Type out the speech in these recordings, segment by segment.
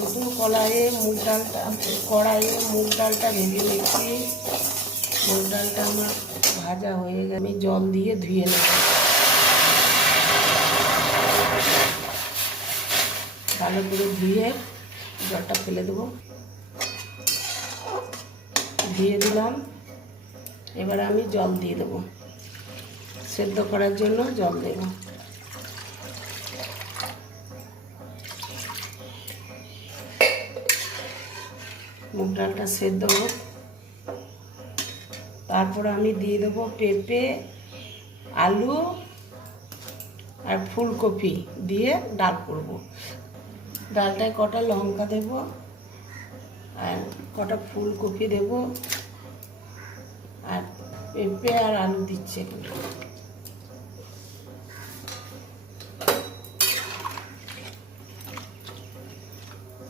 ছোটো কড়াইয়ে মুগ ডালটা ভেজে নিচ্ছি। মুগ ডালটা আমার ভাজা হয়ে গেছে, আমি জল দিয়ে ধুয়ে নেব। ভালো করে ধুয়ে জলটা ফেলে দেবো। ধুয়ে দিলাম, এবার আমি জল দিয়ে দেবো, সেদ্ধ করার জন্য জল দেব। মুগ ডালটা সেদ্ধ হোক, তারপর আমি দিয়ে দেবো পেঁপে, আলু আর ফুলকপি দিয়ে ডাল করব। ডালটায় কটা লঙ্কা দেব আর কটা ফুলকপি দেব আর পেঁপে আর আলু দিচ্ছে।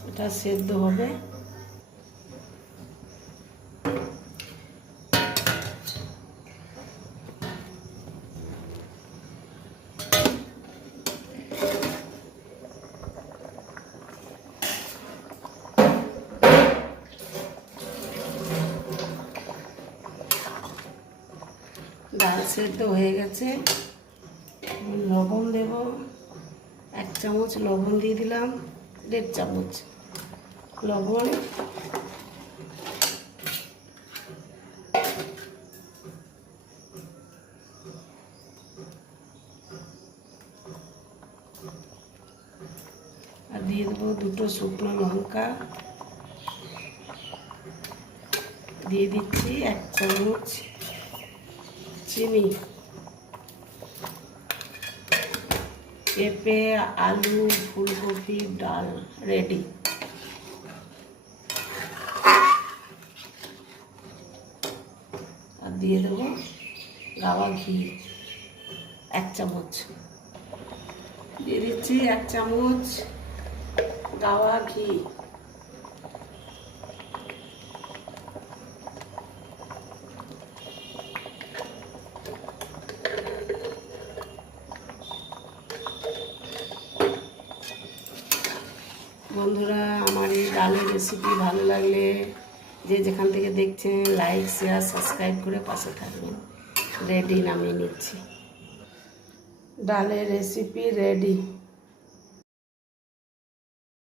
এটা সেদ্ধ হবে। ডাল সেদ্ধ হয়ে গেছে। লবণ দেব, 1 চামচ লবণ দিয়ে দিলাম, 1.5 চামচ লবণ। আর দিয়ে দেবো 2টো শুকনো লঙ্কা। দিয়ে দিচ্ছি 1 চামচ চিনি। পেঁপে, আলু, ফুলকপি, ডাল রেডি। আর দিয়ে দেবো গাওয়া ঘি 1 চামচ। দিয়ে দিচ্ছি 1 চামচ গাওয়া ঘি। বন্ধুরা, আমার এই ডালের রেসিপি ভালো লাগলে যে যেখান থেকে দেখছেন লাইক, শেয়ার, সাবস্ক্রাইব করে পাশে থাকবেন। রেডি, নামিয়ে নিচ্ছি। ডালের রেসিপি রেডি।